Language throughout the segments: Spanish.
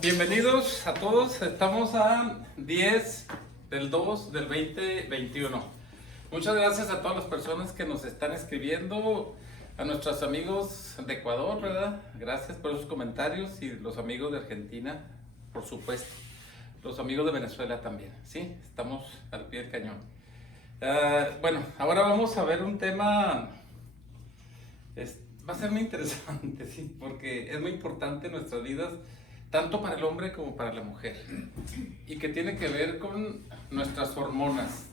Bienvenidos a todos, estamos a 10 del 2 del 2021. Muchas gracias a todas las personas que nos están escribiendo, a nuestros amigos de Ecuador, ¿verdad? Gracias por esos comentarios y los amigos de Argentina, por supuesto. Los amigos de Venezuela también, ¿sí? Estamos al pie del cañón. Bueno, ahora vamos a ver un tema, va a ser muy interesante, ¿sí? Porque es muy importante en nuestras vidas, tanto para el hombre como para la mujer, y que tiene que ver con nuestras hormonas,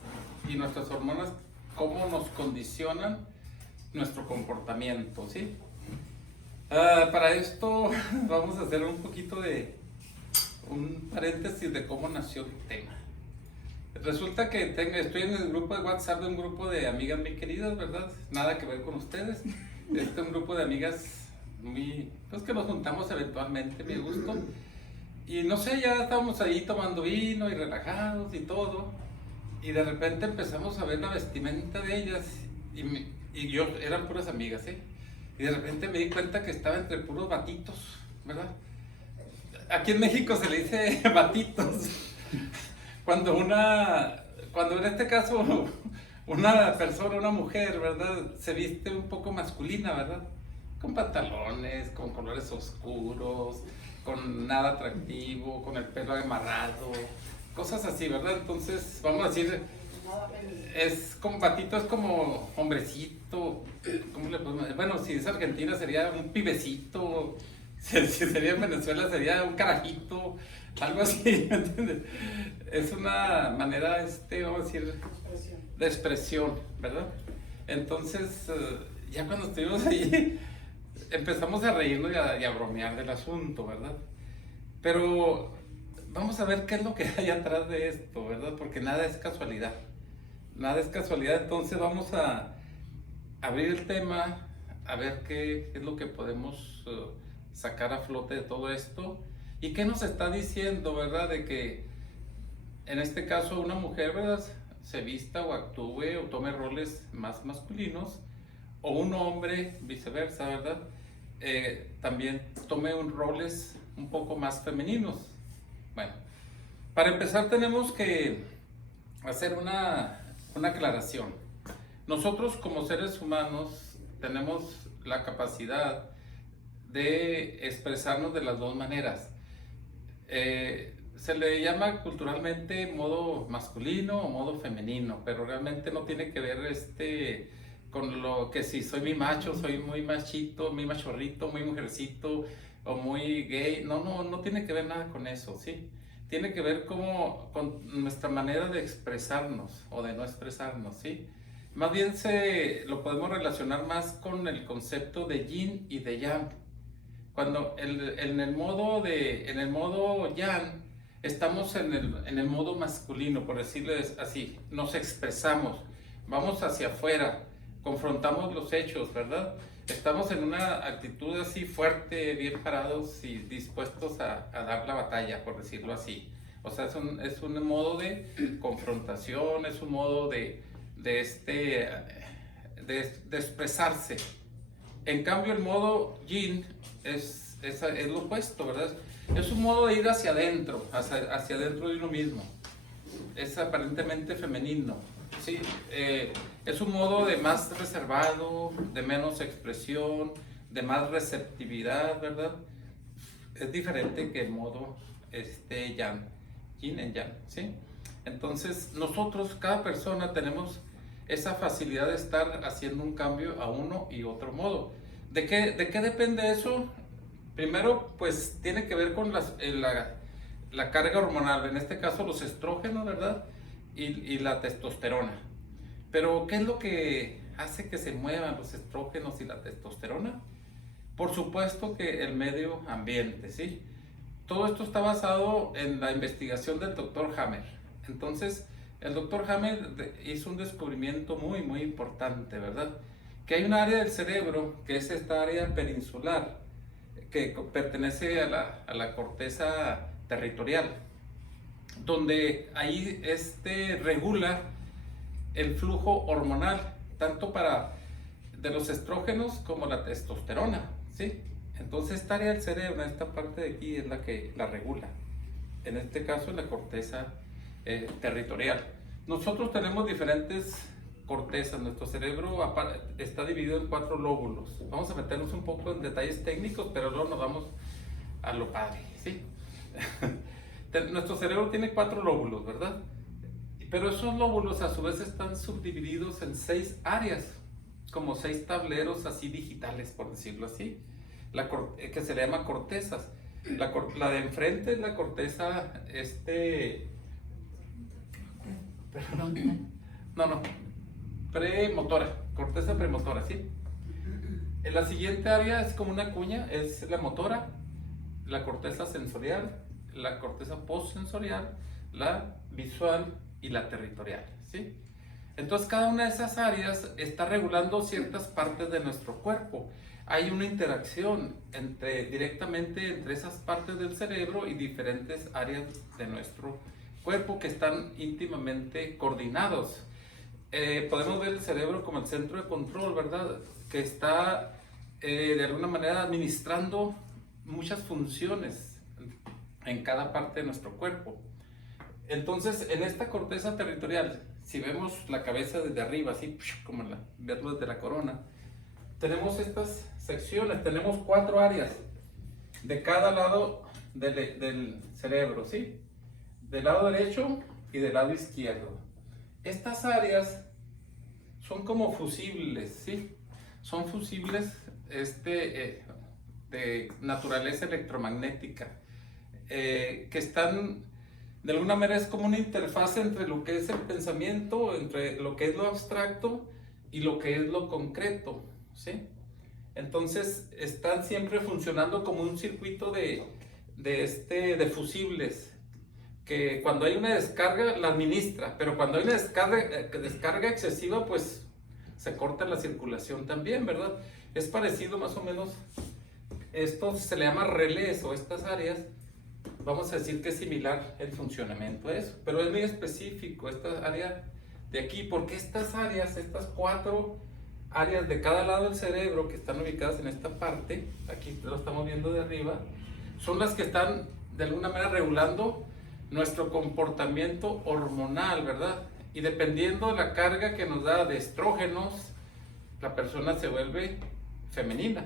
y nuestras hormonas, cómo nos condicionan nuestro comportamiento, ¿sí? Para esto vamos a hacer un poquito de un paréntesis de cómo nació el tema. Resulta que estoy en el grupo de WhatsApp de un grupo de amigas muy queridas, ¿verdad? Nada que ver con ustedes. Un grupo de amigas pues que nos juntamos eventualmente, me gusto. Y no sé, ya estábamos ahí tomando vino y relajados y todo. Y de repente empezamos a ver la vestimenta de ellas. Y yo, eran puras amigas, ¿eh? Y de repente me di cuenta que estaba entre puros batitos, ¿verdad? Aquí en México se le dice batitos. Cuando en este caso una persona, una mujer, ¿verdad? Se viste un poco masculina, ¿verdad? Con pantalones, con colores oscuros, con nada atractivo, con el pelo amarrado, cosas así, ¿verdad? Entonces, vamos a decir, es como batito, es como hombrecito, ¿cómo le podemos decir? Bueno, si es Argentina sería un pibecito, si sería en Venezuela sería un carajito, algo así, ¿me entiendes? Es una manera, vamos a decir, de expresión, ¿verdad? Entonces, ya cuando estuvimos ahí, empezamos a reírnos y a bromear del asunto, ¿verdad? Pero vamos a ver qué es lo que hay atrás de esto, ¿verdad? Porque nada es casualidad. Nada es casualidad, entonces vamos a abrir el tema, a ver qué es lo que podemos sacar a flote de todo esto y qué nos está diciendo, ¿verdad? De que en este caso una mujer, ¿verdad?, se vista o actúe o tome roles más masculinos, o un hombre viceversa, ¿verdad? También tome roles un poco más femeninos. Bueno, para empezar tenemos que hacer una aclaración. Nosotros como seres humanos tenemos la capacidad de expresarnos de las dos maneras. Se le llama culturalmente modo masculino o modo femenino, pero realmente no tiene que ver con lo que si soy muy macho, soy muy machito, muy machorrito, muy mujercito o muy gay. No tiene que ver nada con eso, ¿sí? Tiene que ver con nuestra manera de expresarnos o de no expresarnos, ¿sí? Más bien lo podemos relacionar más con el concepto de yin y de yang. Cuando en el modo yang estamos en el modo masculino, por decirlo así, nos expresamos, vamos hacia afuera, confrontamos los hechos, ¿verdad? Estamos en una actitud así fuerte, bien parados y dispuestos a dar la batalla, por decirlo así. O sea, es un modo de confrontación, es un modo de expresarse. En cambio, el modo yin es lo opuesto, ¿verdad? Es un modo de ir hacia adentro de uno mismo. Es aparentemente femenino, ¿sí? Es un modo de más reservado, de menos expresión, de más receptividad, ¿verdad? Es diferente que el modo yang, yin en yang, ¿sí? Entonces, nosotros, cada persona, tenemos esa facilidad de estar haciendo un cambio a uno y otro modo. ¿De qué depende eso? Primero, pues tiene que ver con la carga hormonal, en este caso los estrógenos, ¿verdad? Y la testosterona. Pero, ¿qué es lo que hace que se muevan los estrógenos y la testosterona? Por supuesto que el medio ambiente, ¿sí? Todo esto está basado en la investigación del Dr. Hammer. Entonces, el Dr. Hammer hizo un descubrimiento muy, muy importante, ¿verdad? Que hay un área del cerebro, que es esta área peninsular, que pertenece a la corteza territorial, donde ahí regula el flujo hormonal, tanto de los estrógenos como la testosterona, ¿sí? Entonces esta área del cerebro, esta parte de aquí, es la que la regula. En este caso, la corteza territorial. Nosotros tenemos diferentes cortezas. Nuestro cerebro está dividido en 4 lóbulos. Vamos a meternos un poco en detalles técnicos, pero luego nos vamos a lo padre, ¿sí? Nuestro cerebro tiene 4 lóbulos, ¿verdad? Pero esos lóbulos a su vez están subdivididos en 6 áreas, como 6 tableros así digitales, por decirlo así, que se le llama cortezas. La de enfrente es la corteza, no, premotora, corteza premotora, ¿sí? En la siguiente área es como una cuña, es la motora, la corteza sensorial, la corteza postsensorial, la visual y la territorial, ¿sí? Entonces cada una de esas áreas está regulando ciertas partes de nuestro cuerpo. Hay una interacción directamente entre esas partes del cerebro y diferentes áreas de nuestro cuerpo que están íntimamente coordinados. Podemos ver el cerebro como el centro de control, ¿verdad? Que está de alguna manera administrando muchas funciones en cada parte de nuestro cuerpo. Entonces, en esta corteza territorial, si vemos la cabeza desde arriba, así como verlo desde la corona, tenemos estas secciones, tenemos 4 áreas de cada lado del cerebro, ¿sí? Del lado derecho y del lado izquierdo. Estas áreas son como fusibles, ¿sí? Son fusibles de naturaleza electromagnética, que están, de alguna manera es como una interfaz entre lo que es el pensamiento, entre lo que es lo abstracto y lo que es lo concreto, ¿sí? Entonces están siempre funcionando como un circuito de fusibles, que cuando hay una descarga la administra, pero cuando hay una descarga excesiva, pues se corta la circulación también, ¿verdad? Es parecido más o menos, esto se le llama relés, o estas áreas, vamos a decir que es similar el funcionamiento a eso, pero es muy específico esta área de aquí, porque estas áreas, estas 4 áreas de cada lado del cerebro que están ubicadas en esta parte, aquí lo estamos viendo de arriba, son las que están de alguna manera regulando nuestro comportamiento hormonal, ¿verdad? Y dependiendo de la carga que nos da de estrógenos, la persona se vuelve femenina.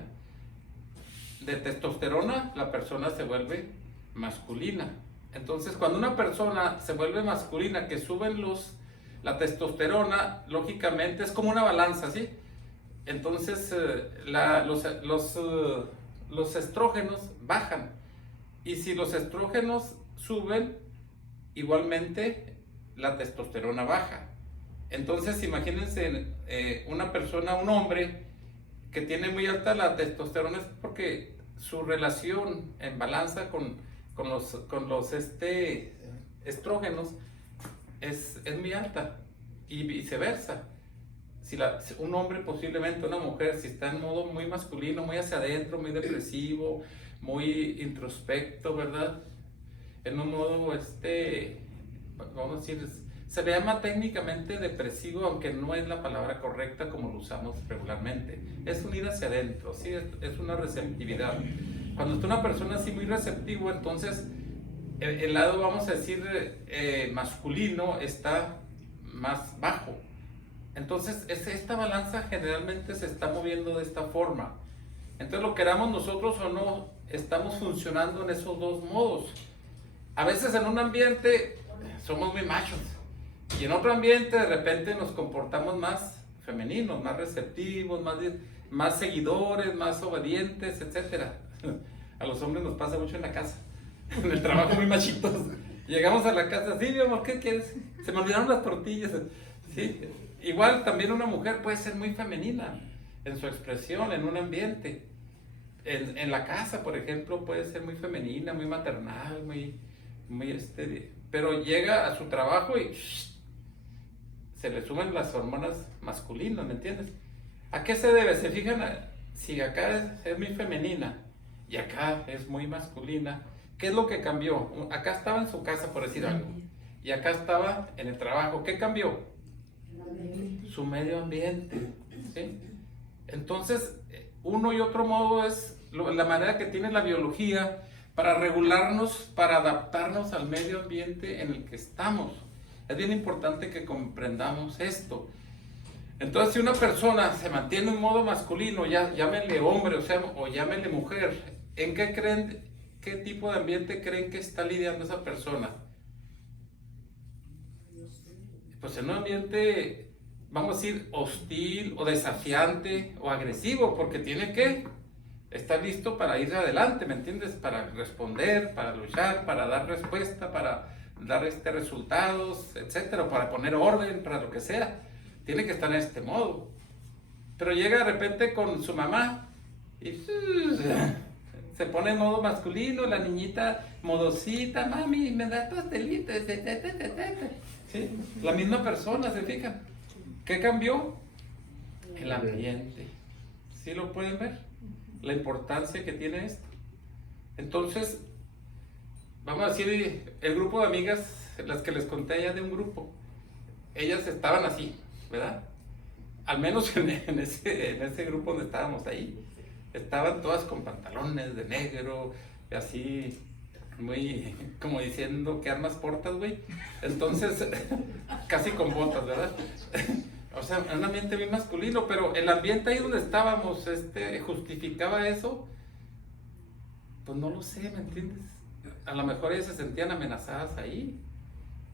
De testosterona, la persona se vuelve masculina. Entonces, cuando una persona se vuelve masculina, que suben la testosterona, lógicamente es como una balanza, ¿sí? Entonces, los estrógenos bajan. Y si los estrógenos suben, igualmente la testosterona baja. Entonces, imagínense una persona, un hombre, que tiene muy alta la testosterona, es porque su relación en balanza con los estrógenos es muy alta, y viceversa. Si un hombre, posiblemente una mujer, si está en modo muy masculino, muy hacia adentro, muy depresivo, muy introspecto, ¿verdad? En un modo, vamos a decir, se le llama técnicamente depresivo, aunque no es la palabra correcta como lo usamos regularmente. Es un ir hacia adentro, ¿sí? Es una receptividad. Cuando está una persona así muy receptivo, entonces el lado, vamos a decir, masculino está más bajo. Entonces esta balanza generalmente se está moviendo de esta forma. Entonces, lo queramos nosotros o no, estamos funcionando en esos 2 modos. A veces en un ambiente somos muy machos, y en otro ambiente de repente nos comportamos más femeninos, más receptivos, más seguidores, más obedientes, etc. A los hombres nos pasa mucho en la casa, en el trabajo, muy machitos. Llegamos a la casa, sí, mi amor, ¿qué quieres? Se me olvidaron las tortillas. ¿Sí? Igual también una mujer puede ser muy femenina en su expresión, en un ambiente. En la casa, por ejemplo, puede ser muy femenina, muy maternal, pero llega a su trabajo y se le suben las hormonas masculinas, ¿me entiendes? ¿A qué se debe? ¿Se fijan? Si acá es muy femenina y acá es muy masculina, ¿qué es lo que cambió? Acá estaba en su casa, por decir algo, y acá estaba en el trabajo. ¿Qué cambió? Su medio ambiente, ¿sí? Entonces, uno y otro modo es la manera que tiene la biología para regularnos, para adaptarnos al medio ambiente en el que estamos. Es bien importante que comprendamos esto. Entonces, si una persona se mantiene en un modo masculino, ya llámenle hombre, o llámenle mujer, ¿en qué creen, qué tipo de ambiente creen que está lidiando esa persona? Pues en un ambiente, vamos a decir, hostil o desafiante o agresivo, porque tiene que estar listo para ir adelante, ¿me entiendes? Para responder, para luchar, para dar respuesta, para dar resultados, etcétera, para poner orden, para lo que sea. Tiene que estar en este modo. Pero llega de repente con su mamá y se pone en modo masculino, la niñita modosita, mami, me da pastelitos, ¿sí? La misma persona, ¿se fijan? ¿Qué cambió? El ambiente. ¿Sí lo pueden ver? La importancia que tiene esto. Entonces, vamos a decir, el grupo de amigas, las que les conté ya de un grupo, ellas estaban así, ¿verdad? Al menos en ese grupo donde estábamos ahí, estaban todas con pantalones de negro, así, muy, como diciendo, ¿qué armas portas, güey? Entonces, casi con botas, ¿verdad? O sea, un ambiente bien masculino, pero el ambiente ahí donde estábamos, justificaba eso. Pues no lo sé, ¿me entiendes? A lo mejor ellas se sentían amenazadas ahí.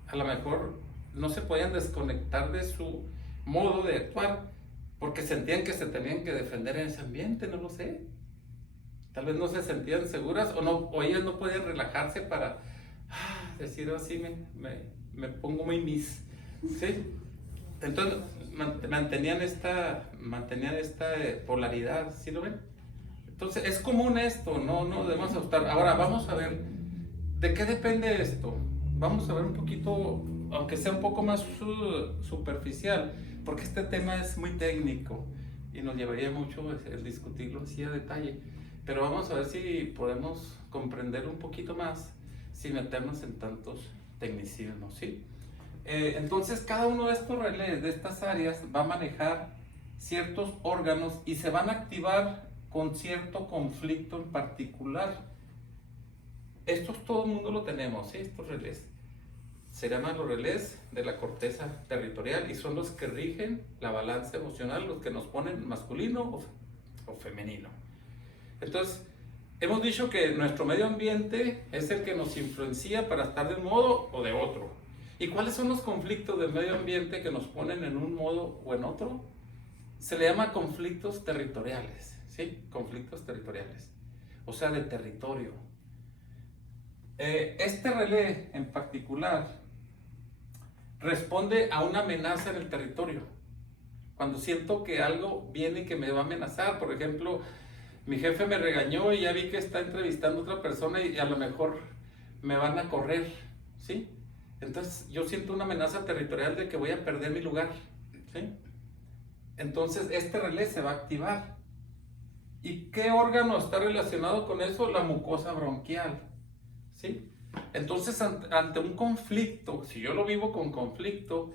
A lo mejor no se podían desconectar de su modo de actuar porque sentían que se tenían que defender en ese ambiente, no lo sé. Tal vez no se sentían seguras o ellas no podían relajarse para decir así, me pongo muy mis, ¿sí? Entonces mantenían esta polaridad, ¿sí lo ven? Entonces es común esto, no debemos asustar. Ahora vamos a ver, ¿de qué depende esto? Vamos a ver un poquito, aunque sea un poco más superficial, porque este tema es muy técnico y nos llevaría mucho el discutirlo así a detalle. Pero vamos a ver si podemos comprender un poquito más sin meternos en tantos tecnicismos, ¿sí? Entonces cada uno de estos relés, de estas áreas, va a manejar ciertos órganos y se van a activar con cierto conflicto en particular. Estos todo el mundo lo tenemos, ¿sí? Estos relés. Se llaman los relés de la corteza territorial y son los que rigen la balanza emocional, los que nos ponen masculino o femenino. Entonces, hemos dicho que nuestro medio ambiente es el que nos influencia para estar de un modo o de otro. ¿Y cuáles son los conflictos del medio ambiente que nos ponen en un modo o en otro? Se le llama conflictos territoriales, ¿sí? Conflictos territoriales, o sea, de territorio. Este relé en particular responde a una amenaza en el territorio. Cuando siento que algo viene que me va a amenazar, por ejemplo, mi jefe me regañó y ya vi que está entrevistando a otra persona y a lo mejor me van a correr, ¿sí? Entonces yo siento una amenaza territorial de que voy a perder mi lugar, ¿sí? Entonces este relé se va a activar. ¿Y qué órgano está relacionado con eso? La mucosa bronquial, ¿sí? Entonces ante un conflicto, si yo lo vivo con conflicto,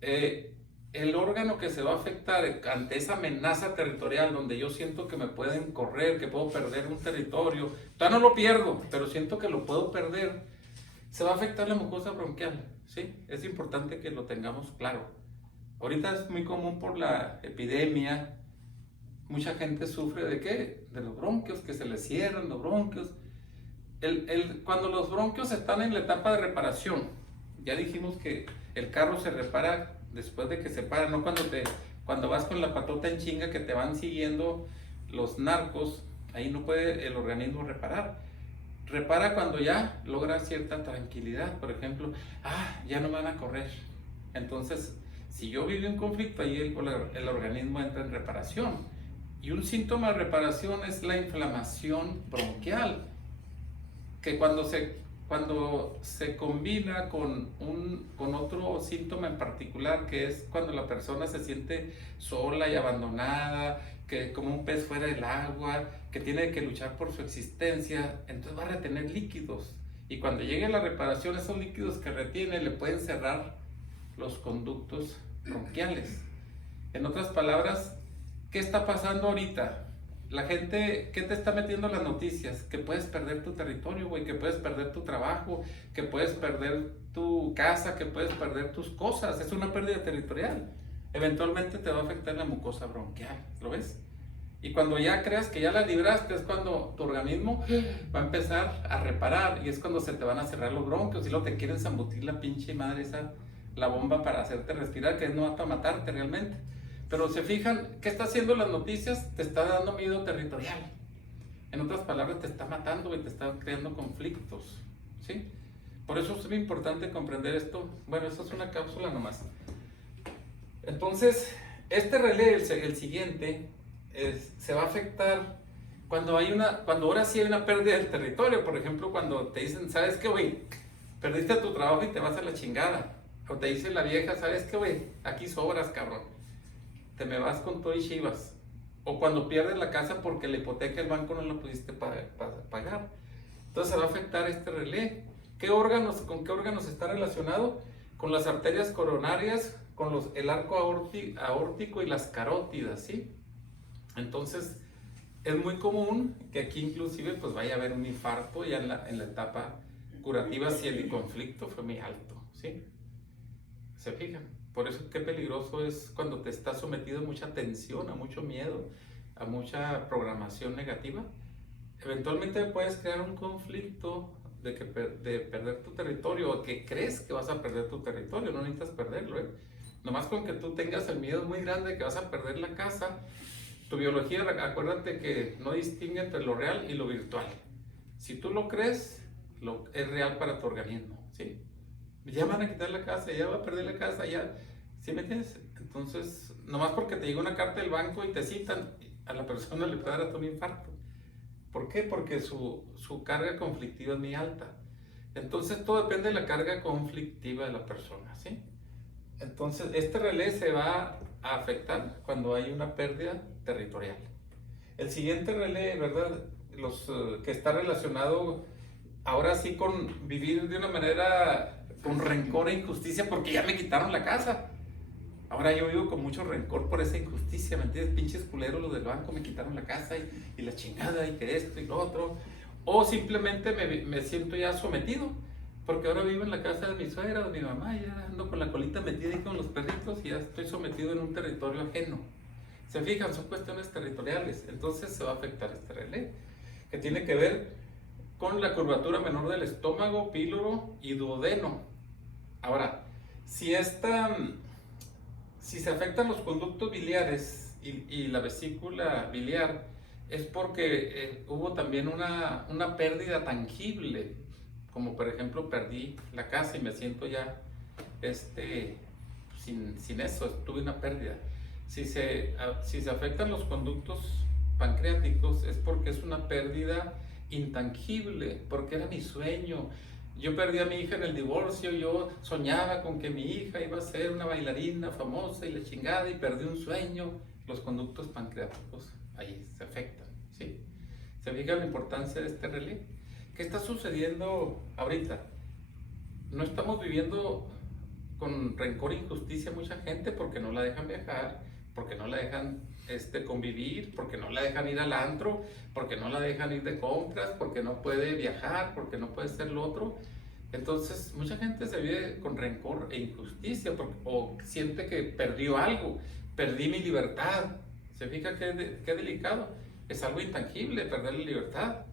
el órgano que se va a afectar ante esa amenaza territorial donde yo siento que me pueden correr, que puedo perder un territorio, todavía no lo pierdo, pero siento que lo puedo perder, se va a afectar la mucosa bronquial, ¿sí? Es importante que lo tengamos claro. Ahorita es muy común por la epidemia, mucha gente sufre ¿de qué? De los bronquios, que se les cierran los bronquios. Cuando los bronquios están en la etapa de reparación, ya dijimos que el carro se repara después de que se para, no cuando vas con la patota en chinga que te van siguiendo los narcos, ahí no puede el organismo reparar. Repara cuando ya logra cierta tranquilidad, por ejemplo, ya no me van a correr. Entonces, si yo vivo en conflicto, ahí el organismo entra en reparación. Y un síntoma de reparación es la inflamación bronquial, que cuando se combina con otro síntoma en particular, que es cuando la persona se siente sola y abandonada, que como un pez fuera del agua, que tiene que luchar por su existencia, entonces va a retener líquidos. Y cuando llegue la reparación, esos líquidos que retiene le pueden cerrar los conductos bronquiales. En otras palabras, ¿qué está pasando ahorita? La gente, ¿qué te está metiendo las noticias? Que puedes perder tu territorio, güey, que puedes perder tu trabajo, que puedes perder tu casa, que puedes perder tus cosas. Es una pérdida territorial. Eventualmente te va a afectar la mucosa bronquial, ¿lo ves? Y cuando ya creas que ya la libraste, es cuando tu organismo va a empezar a reparar y es cuando se te van a cerrar los bronquios y luego te quieren zambutir la pinche madre esa, la bomba para hacerte respirar, que no va para matarte realmente. Pero se fijan, ¿qué está haciendo las noticias? Te está dando miedo territorial. En otras palabras, te está matando y te está creando conflictos, ¿sí? Por eso es muy importante comprender esto. Bueno, eso es una cápsula nomás. Entonces, este relé, el siguiente, se va a afectar cuando ahora sí hay una pérdida del territorio. Por ejemplo, cuando te dicen, ¿sabes qué, güey? Perdiste tu trabajo y te vas a la chingada. O te dice la vieja, ¿sabes qué, güey? Aquí sobras, cabrón. Te me vas con todo y chivas. O cuando pierdes la casa porque la hipoteca del banco no la pudiste pagar. Entonces se va a afectar este relé. ¿Con qué órganos está relacionado? Con las arterias coronarias, con el arco aórtico y las carótidas, ¿sí? Entonces es muy común que aquí inclusive pues vaya a haber un infarto ya en la etapa curativa si el conflicto fue muy alto, ¿sí? ¿Se fijan? Por eso qué peligroso es cuando te estás sometido a mucha tensión, a mucho miedo, a mucha programación negativa. Eventualmente puedes crear un conflicto de perder tu territorio o que crees que vas a perder tu territorio, no necesitas perderlo, ¿eh? Nomás con que tú tengas el miedo muy grande de que vas a perder la casa, tu biología, acuérdate que no distingue entre lo real y lo virtual. Si tú lo crees, es real para tu organismo, ¿sí? Ya van a quitar la casa, ya va a perder la casa, ya, ¿sí me entiendes? Entonces, nomás porque te llega una carta del banco y te citan, a la persona le puede dar hasta un infarto. ¿Por qué? Porque su carga conflictiva es muy alta. Entonces, todo depende de la carga conflictiva de la persona, ¿sí? Entonces, este relé se va a afectar cuando hay una pérdida territorial. El siguiente relé, ¿verdad? Que está relacionado ahora sí con vivir de una manera con rencor e injusticia porque ya me quitaron la casa. Ahora yo vivo con mucho rencor por esa injusticia, ¿me entiendes? Pinches culeros los del banco me quitaron la casa y la chingada y que esto y lo otro. O simplemente me siento ya sometido porque ahora vivo en la casa de mi suegra, de mi mamá, ya ando con la colita metida ahí con los perritos y ya estoy sometido en un territorio ajeno. Se fijan, son cuestiones territoriales, entonces se va a afectar este relé, que tiene que ver con la curvatura menor del estómago, píloro y duodeno. Ahora, si se afectan los conductos biliares y la vesícula biliar, es porque hubo también una pérdida tangible, como por ejemplo perdí la casa y me siento ya sin eso, tuve una pérdida. Si se afectan los conductos pancreáticos es porque es una pérdida intangible, porque era mi sueño. Yo perdí a mi hija en el divorcio, yo soñaba con que mi hija iba a ser una bailarina famosa y la chingada y perdí un sueño. Los conductos pancreáticos ahí se afectan, ¿sí? ¿Se fija la importancia de este relé? ¿Qué está sucediendo ahorita? No estamos viviendo con rencor e injusticia mucha gente porque no la dejan viajar, porque no la dejan convivir, porque no la dejan ir al antro, porque no la dejan ir de compras, porque no puede viajar, porque no puede ser lo otro. Entonces, mucha gente se vive con rencor e injusticia o siente que perdió algo, perdí mi libertad. ¿Se fija qué delicado? Es algo intangible, perder la libertad.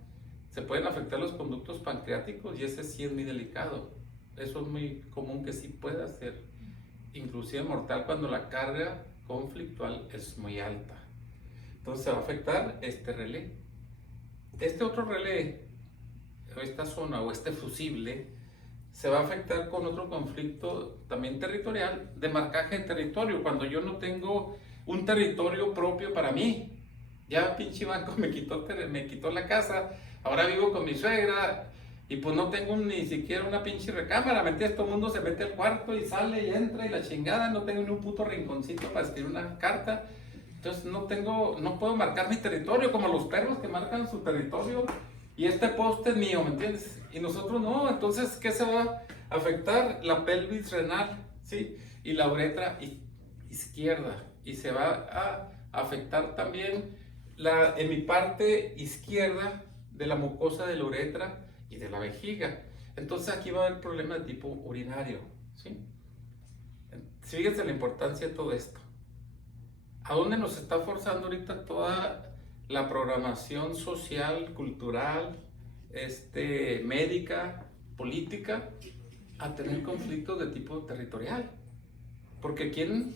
Se pueden afectar los conductos pancreáticos y ese sí es muy delicado. Eso es muy común que sí pueda ser, inclusive mortal, cuando la carga conflictual es muy alta. Entonces se va a afectar este relé. Este otro relé, esta zona o este fusible, se va a afectar con otro conflicto también territorial, de marcaje de territorio, cuando yo no tengo un territorio propio para mí. Ya pinche banco me quitó la casa, ahora vivo con mi suegra y pues no tengo ni siquiera una pinche recámara, ¿me entiendes? Todo el mundo se mete al cuarto y sale y entra y la chingada, no tengo ni un puto rinconcito para escribir una carta. Entonces no puedo marcar mi territorio como los perros que marcan su territorio y este poste es mío, ¿me entiendes? Y nosotros no. Entonces, ¿qué se va a afectar? La pelvis renal, ¿sí? Y la uretra izquierda. Y se va a afectar también en mi parte izquierda de la mucosa de la uretra y de la vejiga. Entonces aquí va a haber problemas de tipo urinario, ¿sí? Fíjense la importancia de todo esto. ¿A dónde nos está forzando ahorita toda la programación social, cultural, médica, política? A tener conflictos de tipo territorial. Porque ¿quién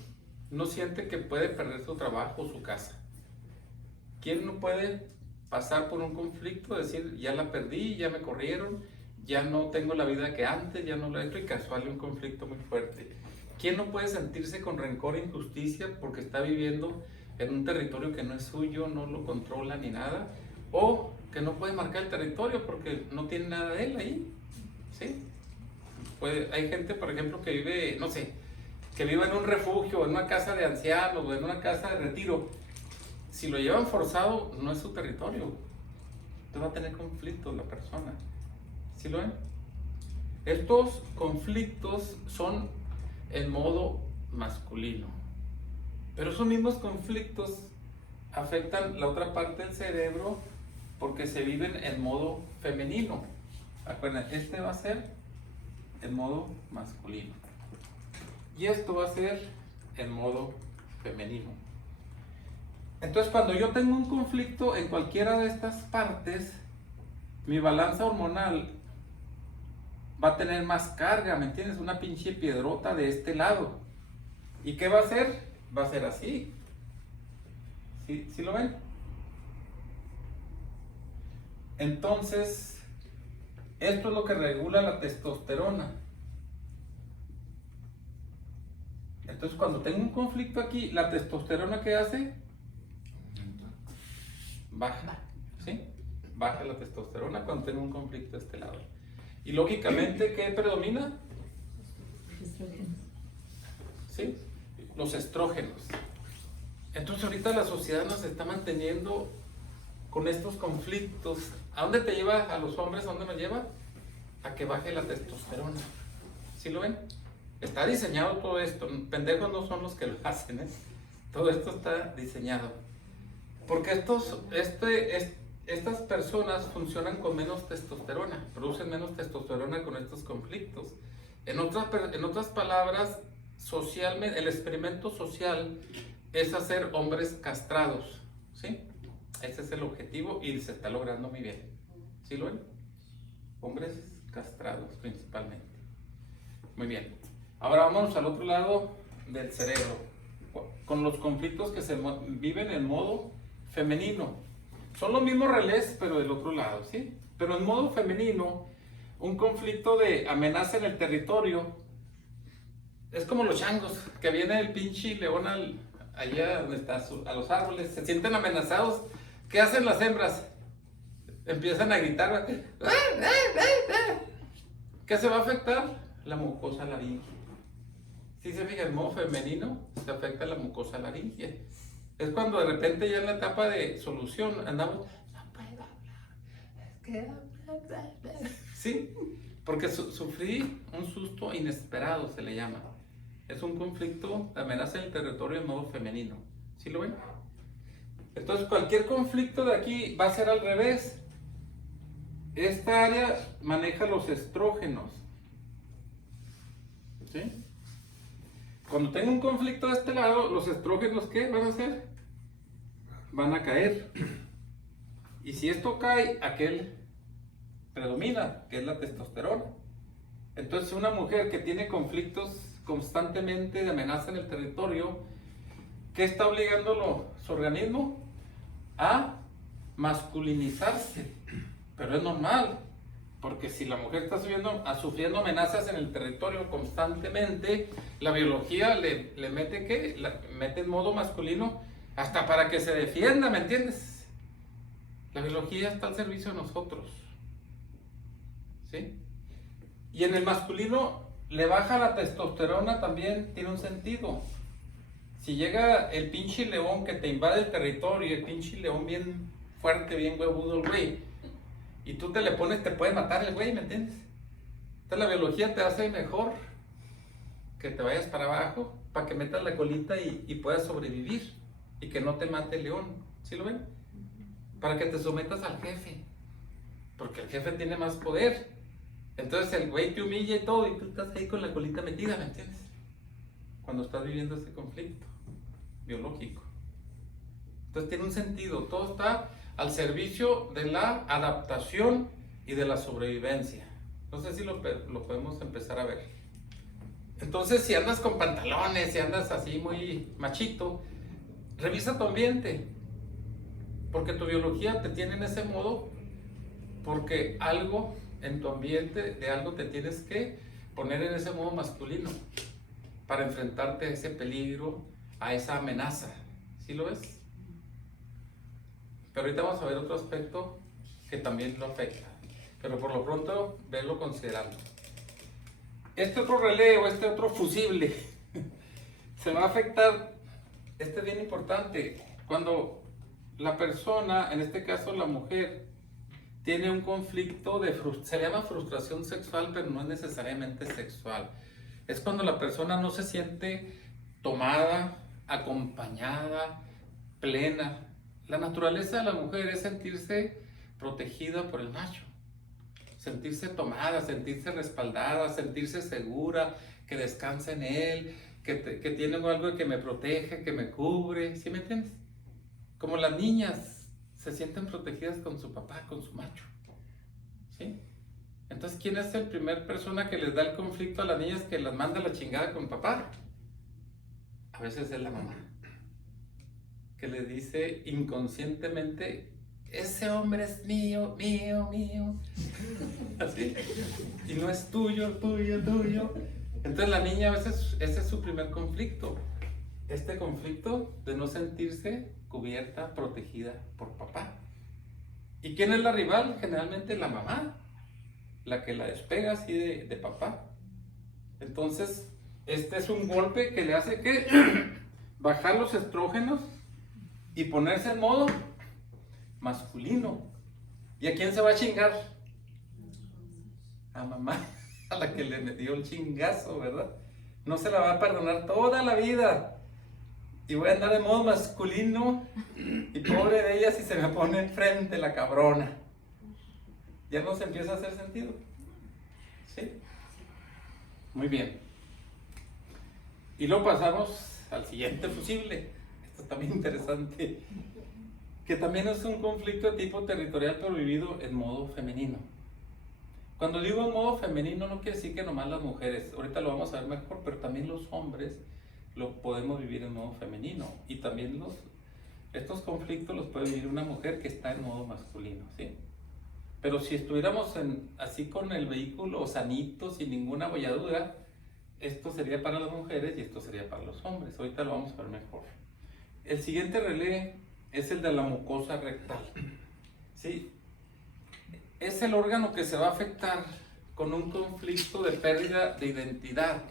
no siente que puede perder su trabajo o su casa? ¿Quién no puede pasar por un conflicto, decir, ya la perdí, ya me corrieron, ya no tengo la vida que antes, ya no lo he hecho, y casual un conflicto muy fuerte? ¿Quién no puede sentirse con rencor e injusticia porque está viviendo en un territorio que no es suyo, no lo controla ni nada? O que no puede marcar el territorio porque no tiene nada de él ahí, ¿sí? Hay gente, por ejemplo, que vive, no sé, que vive en un refugio, en una casa de ancianos o en una casa de retiro. Si lo llevan forzado, no es su territorio. Entonces va a tener conflictos la persona. ¿Sí lo ven? Estos conflictos son en modo masculino. Pero esos mismos conflictos afectan la otra parte del cerebro porque se viven en modo femenino. Acuérdense, este va a ser en modo masculino. Y esto va a ser en modo femenino. Entonces, cuando yo tengo un conflicto en cualquiera de estas partes, mi balanza hormonal va a tener más carga, ¿me entiendes? Una pinche piedrota de este lado. ¿Y qué va a hacer? Va a ser así. ¿Sí lo ven? Entonces, esto es lo que regula la testosterona. Entonces, cuando tengo un conflicto aquí, ¿la testosterona qué hace? Baja, ¿sí? Baja la testosterona cuando tengo un conflicto de este lado. Y lógicamente, ¿qué predomina? Estrógenos. ¿Sí? Los estrógenos. Entonces ahorita la sociedad nos está manteniendo con estos conflictos. ¿A dónde te lleva a los hombres? ¿A dónde nos lleva? A que baje la testosterona. ¿Sí lo ven? Está diseñado todo esto. Pendejos no son los que lo hacen, ¿eh? Todo esto está diseñado. Porque estas personas funcionan con menos testosterona, producen menos testosterona con estos conflictos. En otras palabras, socialmente, el experimento social es hacer hombres castrados, ¿sí? Ese es el objetivo y se está logrando muy bien. ¿Sí lo ven? Hombres castrados principalmente. Muy bien. Ahora vamos al otro lado del cerebro, con los conflictos que se viven en modo femenino. Son los mismos relés, pero del otro lado, ¿sí? Pero en modo femenino, un conflicto de amenaza en el territorio es como los changos, que viene el pinche león allá donde está, a los árboles, se sienten amenazados. ¿Qué hacen las hembras? Empiezan a gritar. ¿Qué se va a afectar? La mucosa laringe. Si se fija, en modo femenino se afecta la mucosa laringe. Es cuando de repente ya en la etapa de solución andamos, no puedo hablar, sí, porque sufrí un susto inesperado, se le llama. Es un conflicto de amenaza en el territorio en modo femenino. ¿Sí lo ven? Entonces cualquier conflicto de aquí va a ser al revés. Esta área maneja los estrógenos. ¿Sí? Cuando tengo un conflicto de este lado, los estrógenos, ¿qué van a hacer? Van a caer. Y si esto cae, aquel predomina, que es la testosterona. Entonces una mujer que tiene conflictos constantemente de amenaza en el territorio, ¿qué está obligándolo su organismo? A masculinizarse. Pero es normal, porque si la mujer está sufriendo amenazas en el territorio constantemente, la biología le mete ¿qué? Mete en modo masculino hasta para que se defienda, ¿me entiendes? La biología está al servicio de nosotros, ¿sí? Y en el masculino le baja la testosterona también, tiene un sentido. Si llega el pinche león que te invade el territorio, el pinche león bien fuerte, bien huevudo el güey, y tú te le pones, te puede matar el güey, ¿me entiendes? Entonces la biología te hace mejor que te vayas para abajo, para que metas la colita y puedas sobrevivir, y que no te mate el león. ¿Sí lo ven? para que te sometas al jefe, porque el jefe tiene más poder. Entonces el güey te humilla y todo, y tú estás ahí con la colita metida, ¿me entiendes? Cuando estás viviendo ese conflicto biológico. Entonces tiene un sentido, todo está al servicio de la adaptación y de la sobrevivencia. No sé si lo podemos empezar a ver. Entonces, si andas con pantalones, si andas así muy machito, revisa tu ambiente, porque tu biología te tiene en ese modo, porque algo en tu ambiente, de algo te tienes que poner en ese modo masculino para enfrentarte a ese peligro, a esa amenaza. ¿Sí lo ves? Pero ahorita vamos a ver otro aspecto que también lo afecta, pero por lo pronto verlo considerando. Este otro relé o este otro fusible se va a afectar. Este es bien importante, cuando la persona, en este caso la mujer, tiene un conflicto se llama frustración sexual, pero no es necesariamente sexual. Es cuando la persona no se siente tomada, acompañada, plena. La naturaleza de la mujer es sentirse protegida por el macho, sentirse tomada, sentirse respaldada, sentirse segura, que descansa en él, que tiene algo que me protege, que me cubre, ¿sí me entiendes? Como las niñas se sienten protegidas con su papá, con su macho, ¿sí? Entonces, ¿quién es el primer persona que les da el conflicto a las niñas, que las manda a la chingada con papá? A veces es la mamá, que le dice inconscientemente: ese hombre es mío, mío, mío. Así. Y no es tuyo, tuyo, tuyo. Entonces la niña a veces, ese es su primer conflicto. Este conflicto de no sentirse cubierta, protegida por papá. ¿Y quién es la rival? Generalmente la mamá, la que la despega así de papá. Entonces, este es un golpe que le hace que bajar los estrógenos y ponerse en modo masculino. ¿Y a quién se va a chingar? A mamá, a la que le metió el chingazo, ¿verdad? No se la va a perdonar toda la vida. Y voy a andar de modo masculino, y pobre de ella si se me pone enfrente la cabrona. Ya nos empieza a hacer sentido. ¿Sí? Muy bien. Y luego pasamos al siguiente fusible. Esto está bien interesante, que también es un conflicto de tipo territorial, pero vivido en modo femenino. Cuando digo en modo femenino no quiere decir que nomás las mujeres, ahorita lo vamos a ver mejor, pero también los hombres lo podemos vivir en modo femenino, y también estos conflictos los puede vivir una mujer que está en modo masculino, ¿sí? Pero si estuviéramos así con el vehículo sanito, sin ninguna bolladura, esto sería para las mujeres y esto sería para los hombres. Ahorita lo vamos a ver mejor. El siguiente relé es el de la mucosa rectal, ¿sí? Es el órgano que se va a afectar con un conflicto de pérdida de identidad.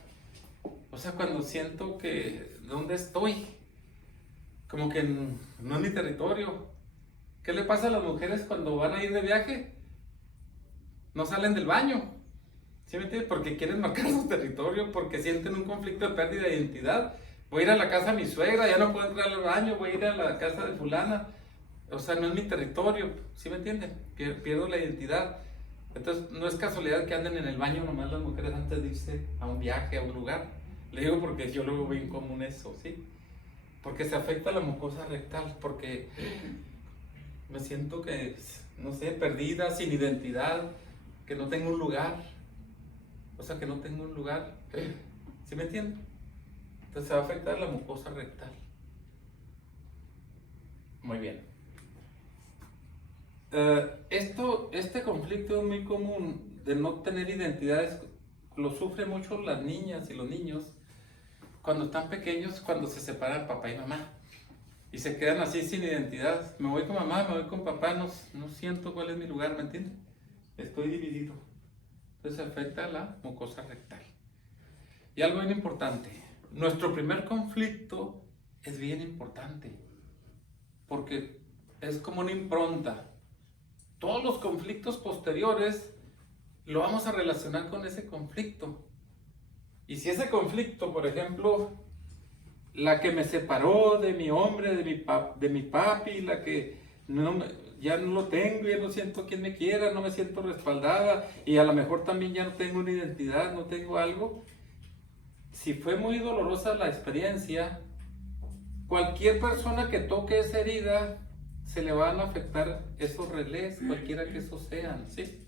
O sea, cuando siento que, ¿dónde estoy? Como que no es mi territorio. ¿Qué le pasa a las mujeres cuando van a ir de viaje? No salen del baño, ¿sí me entiendes? Porque quieren marcar su territorio, porque sienten un conflicto de pérdida de identidad. Voy a ir a la casa de mi suegra, ya no puedo entrar al baño, voy a ir a la casa de fulana. O sea, no es mi territorio, ¿sí me entienden? Pierdo la identidad. Entonces, no es casualidad que anden en el baño nomás las mujeres antes de irse a un viaje, a un lugar. Le digo porque yo lo veo bien común eso, ¿sí? Porque se afecta la mucosa rectal, porque me siento que, no sé, perdida, sin identidad, que no tengo un lugar. O sea, que no tengo un lugar, ¿sí me entienden? Entonces se va a afectar la mucosa rectal. Muy bien. Este conflicto es muy común de no tener identidades. Lo sufren mucho las niñas y los niños cuando están pequeños, cuando se separan papá y mamá y se quedan así sin identidad. Me voy con mamá, me voy con papá, no siento cuál es mi lugar, ¿me entienden? Estoy dividido. Entonces afecta la mucosa rectal. Y algo bien importante, nuestro primer conflicto es bien importante porque es como una impronta. Todos los conflictos posteriores lo vamos a relacionar con ese conflicto. Y si ese conflicto, por ejemplo, la que me separó de mi hombre, de mi papi, la que no ya no lo tengo, ya no siento quien me quiera, no me siento respaldada y a lo mejor también ya no tengo una identidad, no tengo algo. Si fue muy dolorosa la experiencia, cualquier persona que toque esa herida, se le van a afectar esos relés, cualquiera que esos sean, ¿sí?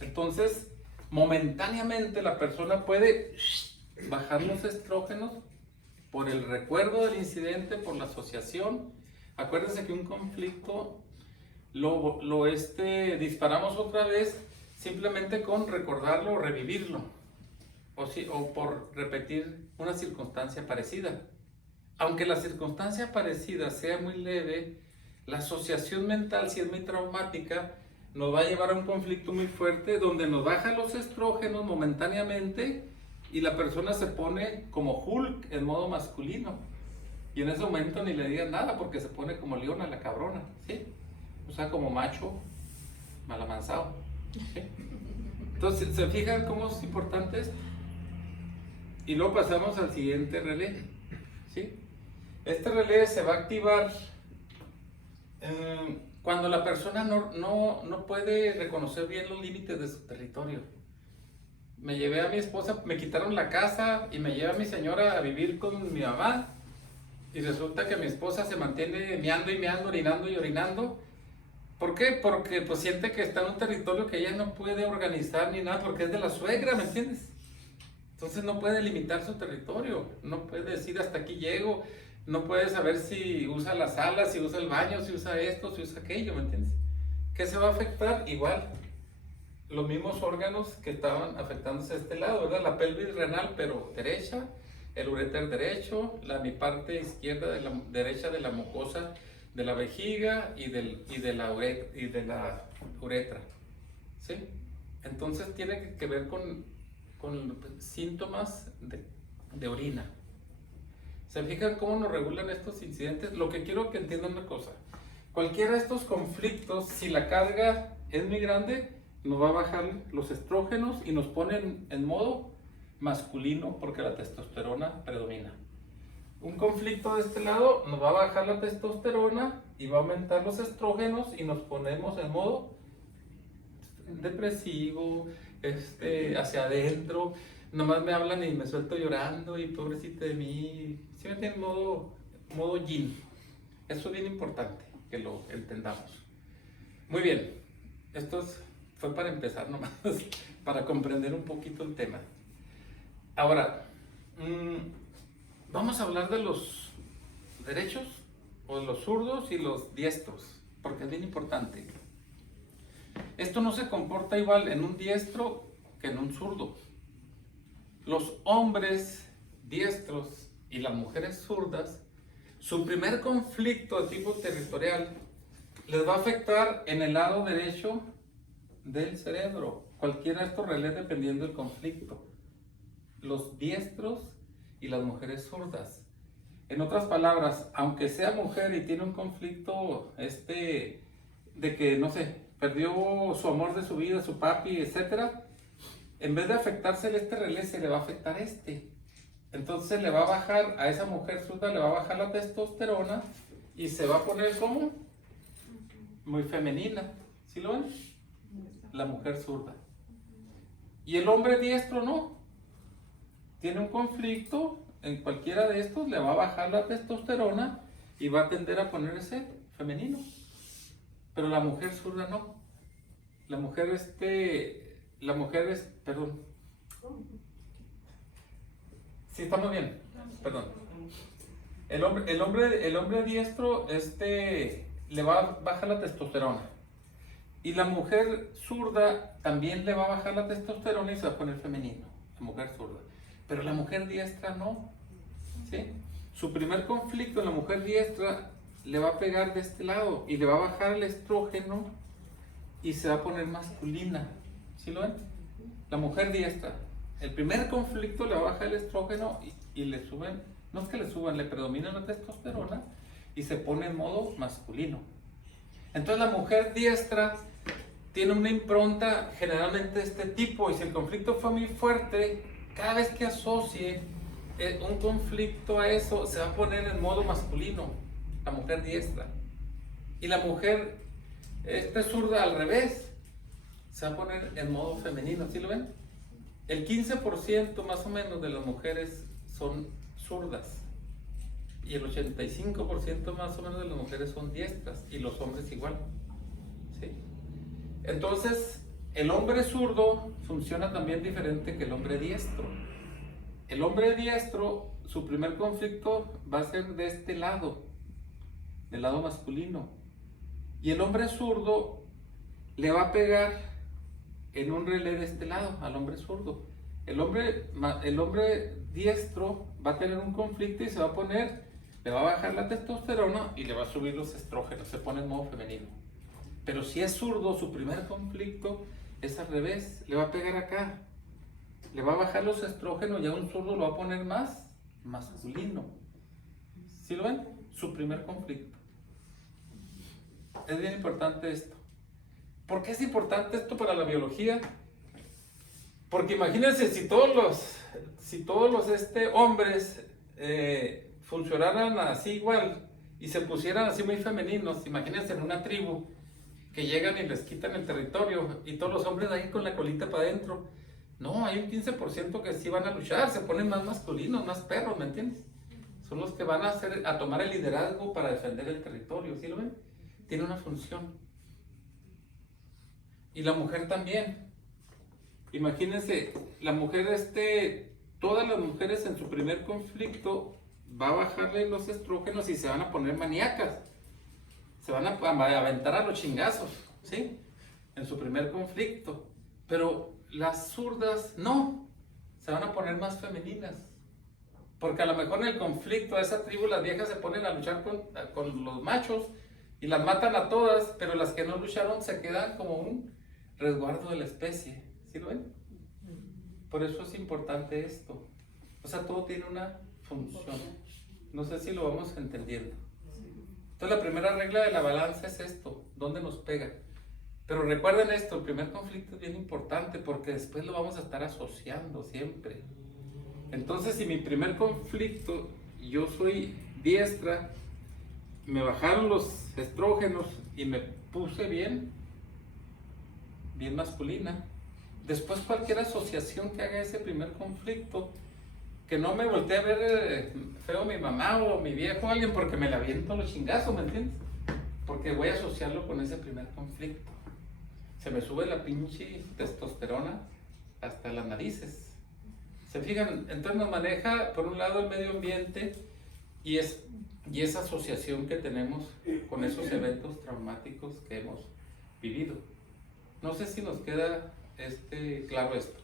Entonces, momentáneamente la persona puede bajar los estrógenos por el recuerdo del incidente, por la asociación. Acuérdense que un conflicto lo disparamos otra vez simplemente con recordarlo o revivirlo, o por repetir una circunstancia parecida. Aunque la circunstancia parecida sea muy leve, la asociación mental, si es muy traumática, nos va a llevar a un conflicto muy fuerte donde nos bajan los estrógenos momentáneamente y la persona se pone como Hulk en modo masculino. Y en ese momento ni le digan nada porque se pone como leona la cabrona, ¿sí? O sea, como macho malamanzado, ¿sí? Entonces, ¿se fijan cómo es importante esto? Y luego pasamos al siguiente relé, ¿sí? Este relé se va a activar cuando la persona no puede reconocer bien los límites de su territorio. Me llevé a mi esposa, me quitaron la casa y me llevé a mi señora a vivir con mi mamá. Y resulta que mi esposa se mantiene meando y meando, orinando y orinando. ¿Por qué? Porque pues siente que está en un territorio que ella no puede organizar ni nada, porque es de la suegra, ¿me entiendes? Entonces no puede limitar su territorio, no puede decir hasta aquí llego, no puede saber si usa la sala, si usa el baño, si usa esto, si usa aquello, ¿me entiendes? ¿Qué se va a afectar? Igual, los mismos órganos que estaban afectándose a este lado, ¿verdad? La pelvis renal, pero derecha, el uréter derecho, mi parte izquierda derecha de la mucosa de la vejiga y de la uretra, ¿sí? Entonces tiene que ver con síntomas de orina. ¿Se fijan cómo nos regulan estos incidentes? Lo que quiero que entiendan una cosa, cualquiera de estos conflictos, si la carga es muy grande, nos va a bajar los estrógenos y nos ponen en modo masculino porque la testosterona predomina. Un conflicto de este lado nos va a bajar la testosterona y va a aumentar los estrógenos y nos ponemos en modo depresivo, hacia adentro, nomás me hablan y me suelto llorando y pobrecita de mí, ¿sí me entienden? Modo yin. Eso es bien importante que lo entendamos. Muy bien, fue para empezar nomás, para comprender un poquito el tema. Ahora, vamos a hablar de los derechos, o de los zurdos y los diestros, porque es bien importante. Esto no se comporta igual en un diestro que en un zurdo. Los hombres diestros y las mujeres zurdas, su primer conflicto de tipo territorial les va a afectar en el lado derecho del cerebro, cualquiera de estos relés dependiendo del conflicto. Los diestros y las mujeres zurdas. En otras palabras, aunque sea mujer y tiene un conflicto de que, no sé, perdió su amor de su vida, su papi, etcétera, en vez de afectarse este relé, se le va a afectar Entonces le va a bajar, a esa mujer zurda le va a bajar la testosterona y se va a poner como muy femenina. ¿Sí lo ven? La mujer zurda. Y el hombre diestro no. Tiene un conflicto, en cualquiera de estos le va a bajar la testosterona y va a tender a ponerse femenino. Pero la mujer zurda no. La mujer perdón. Sí, estamos bien. Perdón. El hombre diestro le va a bajar la testosterona. Y la mujer zurda también le va a bajar la testosterona y se va a poner femenino. La mujer zurda. Pero la mujer diestra no. ¿Sí? Su primer conflicto en la mujer diestra le va a pegar de este lado y le va a bajar el estrógeno y se va a poner masculina. ¿Sí lo ven? La mujer diestra. El primer conflicto le va a bajar el estrógeno y le suben, no es que le suban, le predomina la testosterona y se pone en modo masculino. Entonces la mujer diestra tiene una impronta generalmente de este tipo y si el conflicto fue muy fuerte, cada vez que asocie un conflicto a eso, se va a poner en modo masculino, la mujer diestra. Y la mujer Esta zurda al revés se va a poner en modo femenino, ¿sí lo ven? El 15% más o menos de las mujeres son zurdas y el 85% más o menos de las mujeres son diestras y los hombres igual, ¿sí? Entonces, el hombre zurdo funciona también diferente que el hombre diestro. El hombre diestro, su primer conflicto va a ser de este lado, del lado masculino. Y el hombre zurdo le va a pegar en un relé de este lado, al hombre zurdo. El hombre diestro va a tener un conflicto y se va a poner, le va a bajar la testosterona y le va a subir los estrógenos, se pone en modo femenino. Pero si es zurdo, su primer conflicto es al revés, le va a pegar acá, le va a bajar los estrógenos y a un zurdo lo va a poner más masculino. ¿Sí lo ven? Su primer conflicto. Es bien importante esto. ¿Por qué es importante esto para la biología? Porque imagínense si todos los hombres funcionaran así igual y se pusieran así muy femeninos. Imagínense en una tribu que llegan y les quitan el territorio y todos los hombres ahí con la colita para adentro. No, hay un 15% que sí van a luchar, se ponen más masculinos, más perros, ¿me entiendes? Son los que van a tomar el liderazgo para defender el territorio, ¿sí lo ven? Tiene una función. Y la mujer también. Imagínense, la mujer, todas las mujeres en su primer conflicto va a bajarle los estrógenos y se van a poner maníacas. Se van a aventar a los chingazos, ¿sí? En su primer conflicto. Pero las zurdas no, se van a poner más femeninas. Porque a lo mejor en el conflicto de esa tribu las viejas se ponen a luchar con los machos y las matan a todas, pero las que no lucharon se quedan como un resguardo de la especie. ¿Sí lo ven? Por eso es importante esto. O sea, todo tiene una función. No sé si lo vamos entendiendo. Entonces la primera regla de la balanza es esto, ¿dónde nos pega? Pero recuerden esto, el primer conflicto es bien importante porque después lo vamos a estar asociando siempre. Entonces si mi primer conflicto, yo soy diestra, me bajaron los estrógenos y me puse bien masculina. Después cualquier asociación que haga ese primer conflicto, que no me voltee a ver feo mi mamá o mi viejo o alguien porque me la aviento los chingazos, ¿me entiendes? Porque voy a asociarlo con ese primer conflicto. Se me sube la pinche testosterona hasta las narices. ¿Se fijan? Entonces nos maneja por un lado el medio ambiente y esa asociación que tenemos con esos eventos traumáticos que hemos vivido. No sé si nos queda claro esto.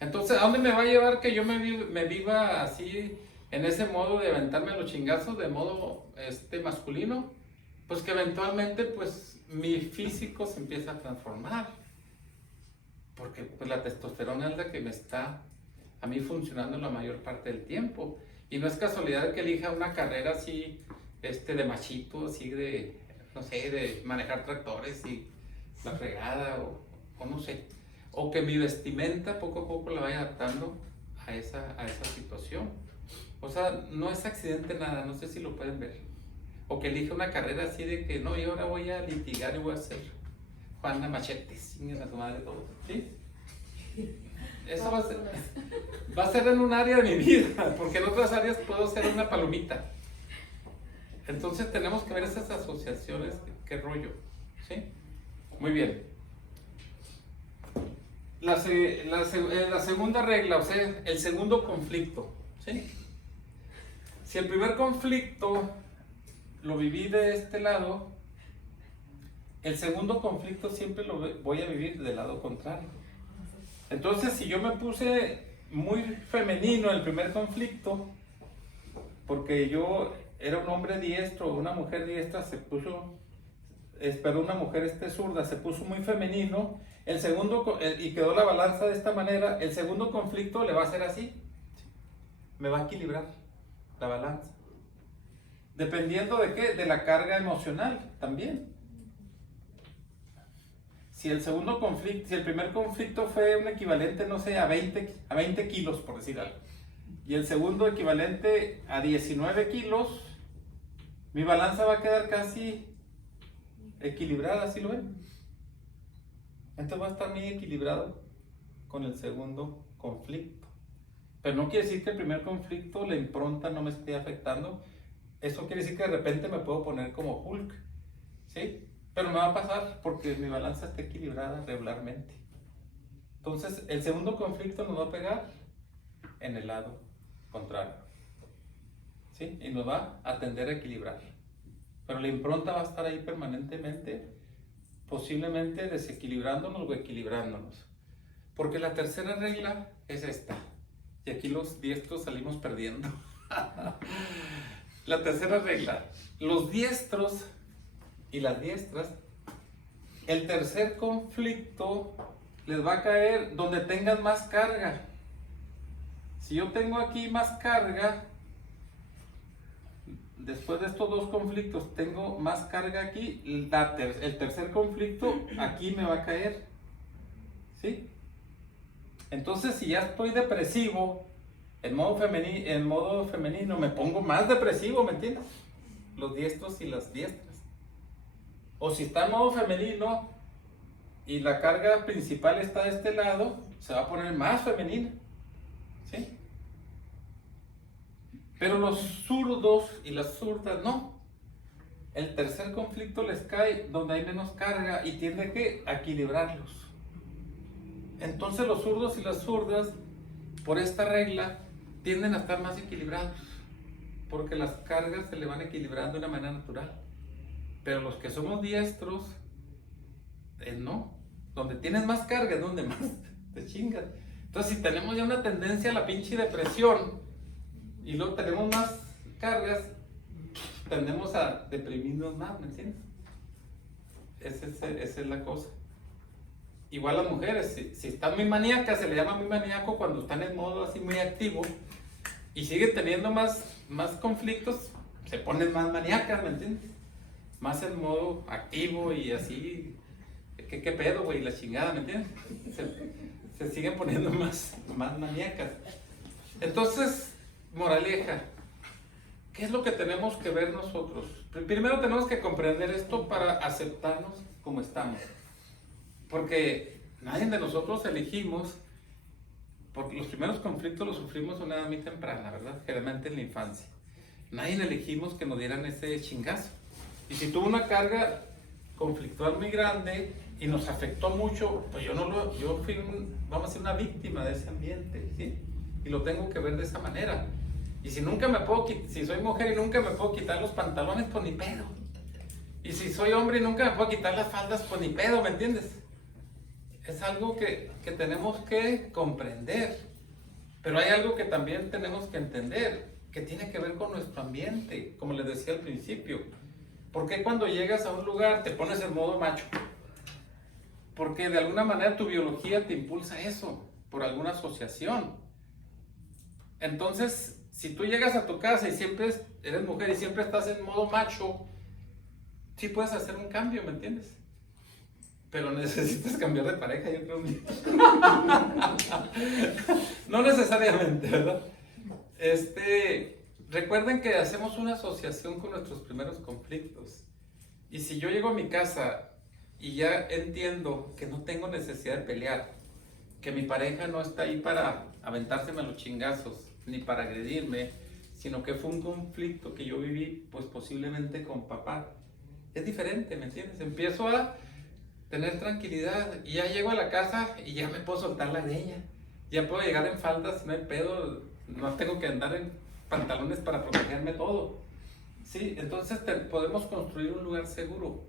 Entonces, ¿a dónde me va a llevar que yo me viva así, en ese modo de aventarme los chingazos, de modo masculino? Pues que eventualmente, pues, mi físico se empieza a transformar. Porque pues, la testosterona es la que me está a mí funcionando la mayor parte del tiempo. Y no es casualidad que elija una carrera así, de machito, así de, no sé, de manejar tractores y la fregada o no sé. O que mi vestimenta poco a poco la vaya adaptando a esa situación. O sea, no es accidente nada, no sé si lo pueden ver. O que elija una carrera así de que no, yo ahora voy a litigar y voy a ser Juana Machetes, a su madre todo, ¿sí? Eso va a ser en un área de mi vida, porque en otras áreas puedo ser una palomita. Entonces tenemos que ver esas asociaciones, qué rollo, ¿sí? Muy bien. La segunda regla, o sea, el segundo conflicto, ¿sí? Si el primer conflicto lo viví de este lado, el segundo conflicto siempre lo voy a vivir del lado contrario. Entonces, si yo me puse muy femenino en el primer conflicto, porque yo era un hombre diestro, una mujer diestra una mujer zurda se puso muy femenino, y quedó la balanza de esta manera, el segundo conflicto le va a hacer así, me va a equilibrar la balanza. Dependiendo de qué, de la carga emocional también. Si el primer conflicto fue un equivalente, no sé, a 20 kilos, por decir algo, y el segundo equivalente a 19 kilos, mi balanza va a quedar casi equilibrada, ¿sí lo ven? Entonces va a estar muy equilibrado con el segundo conflicto. Pero no quiere decir que el primer conflicto, la impronta, no me esté afectando. Eso quiere decir que de repente me puedo poner como Hulk, ¿sí? Pero me va a pasar porque mi balanza está equilibrada regularmente. Entonces, el segundo conflicto nos va a pegar en el lado contrario, ¿sí? Y nos va a tender a equilibrar. Pero la impronta va a estar ahí permanentemente, posiblemente desequilibrándonos o equilibrándonos. Porque la tercera regla es esta. Y aquí los diestros salimos perdiendo. La tercera regla. Los diestros y las diestras, el tercer conflicto les va a caer donde tengan más carga. Si yo tengo aquí más carga, después de estos dos conflictos tengo más carga aquí, el tercer conflicto aquí me va a caer, ¿sí? Entonces si ya estoy depresivo, en modo femenino me pongo más depresivo, ¿me entiendes? Los diestros y las diestras. O si está en modo femenino y la carga principal está de este lado, se va a poner más femenina, ¿sí? Pero los zurdos y las zurdas no. El tercer conflicto les cae donde hay menos carga y tiende a equilibrarlos. Entonces los zurdos y las zurdas, por esta regla, tienden a estar más equilibrados, porque las cargas se le van equilibrando de una manera natural. Pero los que somos diestros, no. Donde tienes más carga es donde más te chingas. Entonces si tenemos ya una tendencia a la pinche depresión y luego tenemos más cargas, tendemos a deprimirnos más, ¿me entiendes? Esa es la cosa. Igual las mujeres, si están muy maníacas, se le llama muy maníaco cuando están en modo así muy activo y siguen teniendo más conflictos, se ponen más maníacas, ¿me entiendes? Más en modo activo y así, ¿qué pedo, güey? La chingada, ¿me entiendes? Se siguen poniendo más maníacas. Entonces, moraleja, ¿qué es lo que tenemos que ver nosotros? Primero tenemos que comprender esto para aceptarnos como estamos. Porque nadie de nosotros elegimos, porque los primeros conflictos los sufrimos a una edad muy temprana, ¿verdad? Generalmente en la infancia. Nadie elegimos que nos dieran ese chingazo. Y si tuvo una carga conflictual muy grande y nos afectó mucho, pues yo fui vamos a decir, una víctima de ese ambiente, ¿sí? Y lo tengo que ver de esa manera. Y si si soy mujer y nunca me puedo quitar los pantalones, pues ni pedo. Y si soy hombre y nunca me puedo quitar las faldas, pues ni pedo, ¿me entiendes? Es algo que tenemos que comprender. Pero hay algo que también tenemos que entender, que tiene que ver con nuestro ambiente, como les decía al principio. ¿Por qué cuando llegas a un lugar te pones en modo macho? Porque de alguna manera tu biología te impulsa eso, por alguna asociación. Entonces, si tú llegas a tu casa y siempre eres mujer y siempre estás en modo macho, sí puedes hacer un cambio, ¿me entiendes? Pero necesitas cambiar de pareja, yo creo. No necesariamente, ¿verdad? Recuerden que hacemos una asociación con nuestros primeros conflictos. Y si yo llego a mi casa y ya entiendo que no tengo necesidad de pelear, que mi pareja no está ahí para aventárseme a los chingazos, ni para agredirme, sino que fue un conflicto que yo viví, pues posiblemente con papá. Es diferente, ¿me entiendes? Empiezo a tener tranquilidad y ya llego a la casa y ya me puedo soltar la greña. Ya puedo llegar en faldas, no hay pedo, no tengo que andar en pantalones para protegerme todo. Sí, entonces podemos construir un lugar seguro.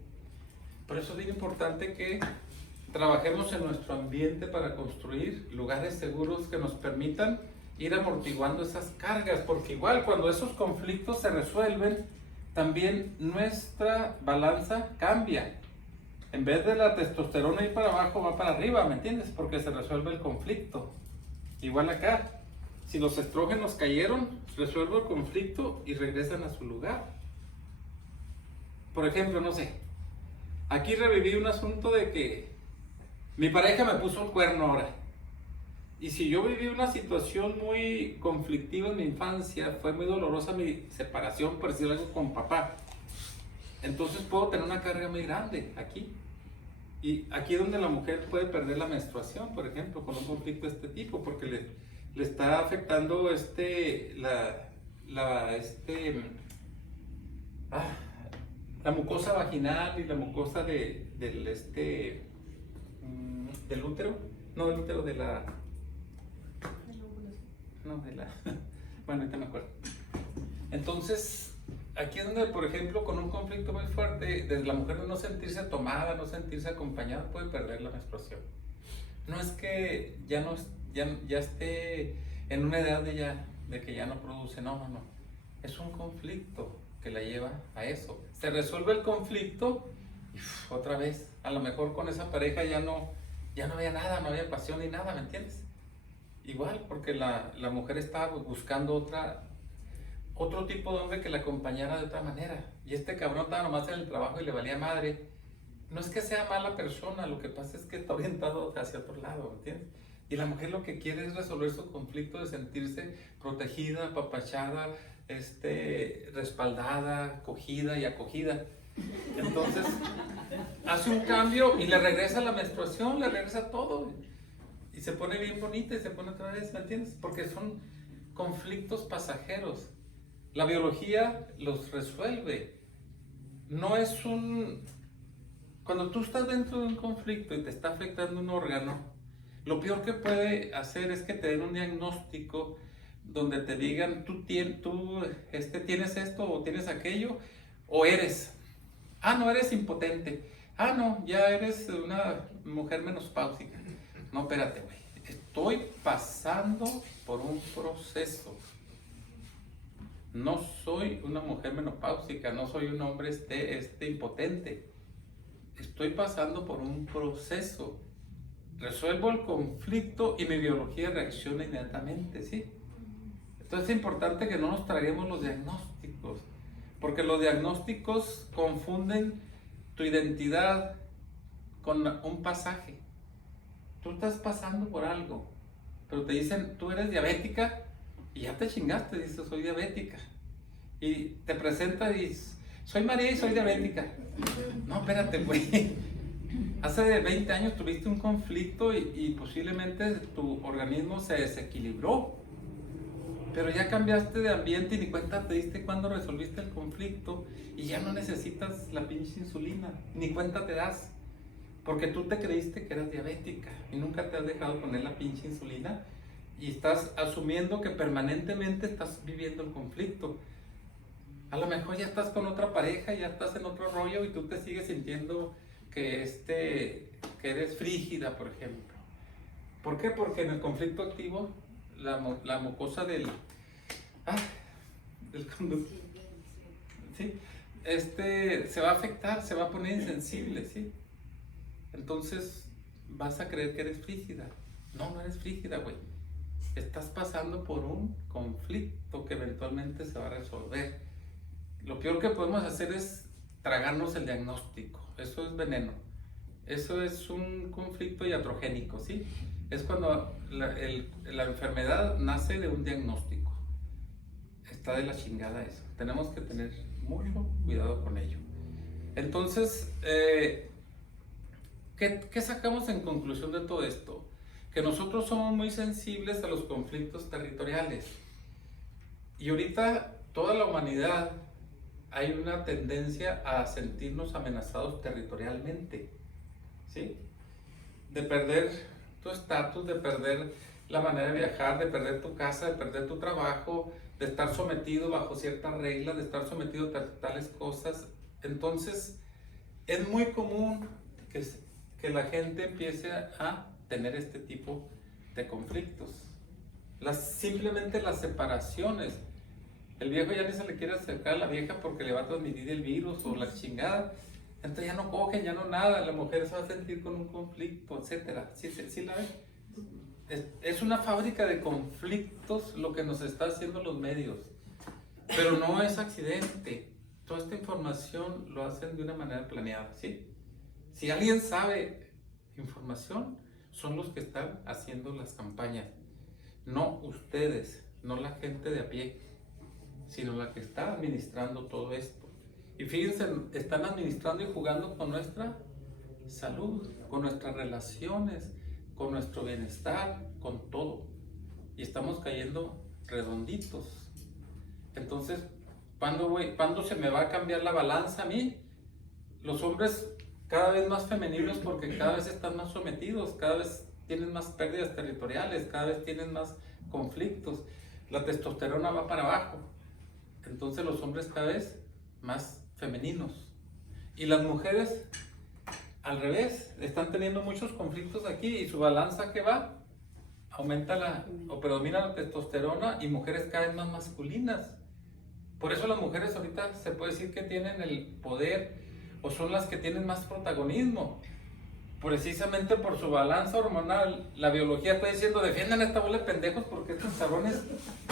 Por eso es bien importante que trabajemos en nuestro ambiente para construir lugares seguros que nos permitan ir amortiguando esas cargas, porque igual cuando esos conflictos se resuelven, también nuestra balanza cambia. En vez de la testosterona ir para abajo, va para arriba, ¿me entiendes? Porque se resuelve el conflicto. Igual acá, si los estrógenos cayeron, resuelvo el conflicto y regresan a su lugar. Por ejemplo, no sé, aquí reviví un asunto de que mi pareja me puso el cuerno ahora. Y si yo viví una situación muy conflictiva en mi infancia, fue muy dolorosa mi separación, por decir algo, con papá. entonces puedo tener una carga muy grande aquí. Y aquí es donde la mujer puede perder la menstruación, por ejemplo, con un conflicto de este tipo, porque le está afectando ah, la mucosa vaginal y la mucosa del útero, no del útero, bueno, ahorita me acuerdo. Entonces, aquí es donde, por ejemplo, con un conflicto muy fuerte, desde la mujer de no sentirse tomada, no sentirse acompañada, puede perder la menstruación. No es que ya esté en una edad de que ya no produce, no. Es un conflicto que la lleva a eso. Se resuelve el conflicto y otra vez, a lo mejor con esa pareja ya no había nada, no había pasión ni nada, ¿me entiendes? Igual, porque la mujer estaba buscando otro tipo de hombre que la acompañara de otra manera. Y este cabrón estaba nomás en el trabajo y le valía madre. No es que sea mala persona, lo que pasa es que está orientado hacia otro lado, ¿me entiendes? Y la mujer lo que quiere es resolver su conflicto de sentirse protegida, apapachada, respaldada, acogida y acogida. Entonces, hace un cambio y le regresa la menstruación, le regresa todo. Y se pone bien bonita y se pone otra vez, ¿me entiendes? Porque son conflictos pasajeros. La biología los resuelve. No es Cuando tú estás dentro de un conflicto y te está afectando un órgano, lo peor que puede hacer es que te den un diagnóstico donde te digan, tú tienes esto o tienes aquello, o eres. No eres impotente. No, ya eres una mujer menopáusica. No, espérate, güey. Estoy pasando por un proceso. No soy una mujer menopáusica, no soy un hombre impotente. Estoy pasando por un proceso. Resuelvo el conflicto y mi biología reacciona inmediatamente, ¿sí? Entonces es importante que no nos traguemos los diagnósticos, porque los diagnósticos confunden tu identidad con un pasaje. Tú estás pasando por algo, pero te dicen, tú eres diabética, y ya te chingaste, dices, soy diabética. Y te presenta y dices, soy María y soy diabética. No, espérate, güey. Hace 20 años tuviste un conflicto y posiblemente tu organismo se desequilibró. Pero ya cambiaste de ambiente y ni cuenta te diste cuando resolviste el conflicto y ya no necesitas la pinche insulina, ni cuenta te das. Porque tú te creíste que eras diabética y nunca te has dejado poner la pinche insulina y estás asumiendo que permanentemente estás viviendo el conflicto. A lo mejor ya estás con otra pareja, ya estás en otro rollo y tú te sigues sintiendo que eres frígida, por ejemplo. ¿Por qué? Porque en el conflicto activo la mucosa del conducto, ¿sí? Se va a afectar, se va a poner insensible, ¿sí? Entonces vas a creer que eres frígida. No eres frígida, güey. Estás pasando por un conflicto que eventualmente se va a resolver. Lo peor que podemos hacer es tragarnos el diagnóstico. Eso es veneno. Eso es un conflicto iatrogénico, ¿sí? Es cuando la enfermedad nace de un diagnóstico. Está de la chingada eso. Tenemos que tener mucho cuidado con ello. Entonces, ¿qué sacamos en conclusión de todo esto? Que nosotros somos muy sensibles a los conflictos territoriales. Y ahorita toda la humanidad hay una tendencia a sentirnos amenazados territorialmente, ¿sí? De perder tu estatus, de perder la manera de viajar, de perder tu casa, de perder tu trabajo, de estar sometido bajo ciertas reglas, de estar sometido a tales cosas. Entonces, es muy común que la gente empiece a tener este tipo de conflictos. Simplemente las separaciones. El viejo ya ni se le quiere acercar a la vieja porque le va a transmitir el virus o la chingada. Entonces ya no cogen, ya no nada. La mujer se va a sentir con un conflicto, etc. ¿Sí la ven? Es una fábrica de conflictos lo que nos está haciendo los medios. Pero no es accidente. Toda esta información lo hacen de una manera planeada, ¿sí? Si alguien sabe información, son los que están haciendo las campañas. No ustedes, no la gente de a pie, sino la que está administrando todo esto. Y fíjense, están administrando y jugando con nuestra salud, con nuestras relaciones, con nuestro bienestar, con todo. Y estamos cayendo redonditos. Entonces, ¿cuándo se me va a cambiar la balanza a mí? Los hombres cada vez más femeninos porque cada vez están más sometidos, cada vez tienen más pérdidas territoriales, cada vez tienen más conflictos. La testosterona va para abajo. Entonces los hombres cada vez más femeninos. Y las mujeres, al revés, están teniendo muchos conflictos aquí y su balanza que va, aumenta o predomina la testosterona y mujeres cada vez más masculinas. Por eso las mujeres ahorita se puede decir que tienen el poder o son las que tienen más protagonismo. Precisamente por su balanza hormonal, la biología está diciendo, defiendan a esta bola de pendejos porque estos cabrones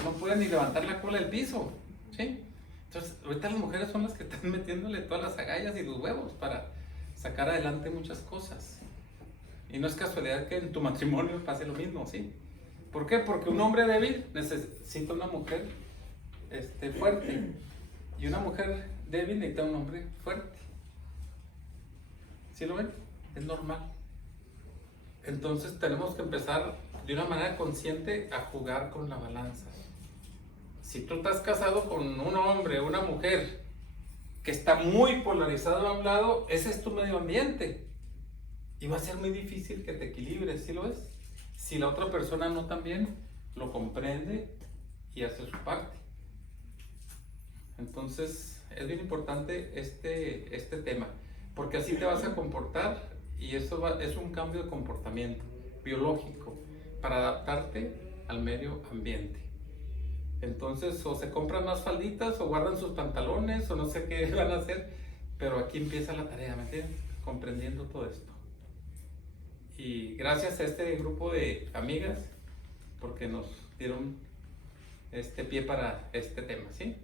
no pueden ni levantar la cola del piso, ¿sí? Entonces, ahorita las mujeres son las que están metiéndole todas las agallas y los huevos para sacar adelante muchas cosas. Y no es casualidad que en tu matrimonio pase lo mismo, ¿sí? ¿Por qué? Porque un hombre débil necesita una mujer fuerte. Y una mujer débil necesita un hombre fuerte. ¿Sí lo ven? Es normal. Entonces tenemos que empezar de una manera consciente a jugar con la balanza. Si tú estás casado con un hombre o una mujer que está muy polarizado a un lado, ese es tu medio ambiente. Y va a ser muy difícil que te equilibres, ¿sí lo ves? Si la otra persona no también lo comprende y hace su parte. Entonces es bien importante este tema, porque así te vas a comportar y eso es un cambio de comportamiento biológico para adaptarte al medio ambiente. Entonces o se compran más falditas o guardan sus pantalones o no sé qué van a hacer, pero aquí empieza la tarea, ¿me entiendes? Comprendiendo todo esto. Y gracias a este grupo de amigas porque nos dieron pie para este tema, ¿sí?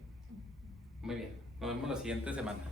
Muy bien, nos vemos la siguiente semana.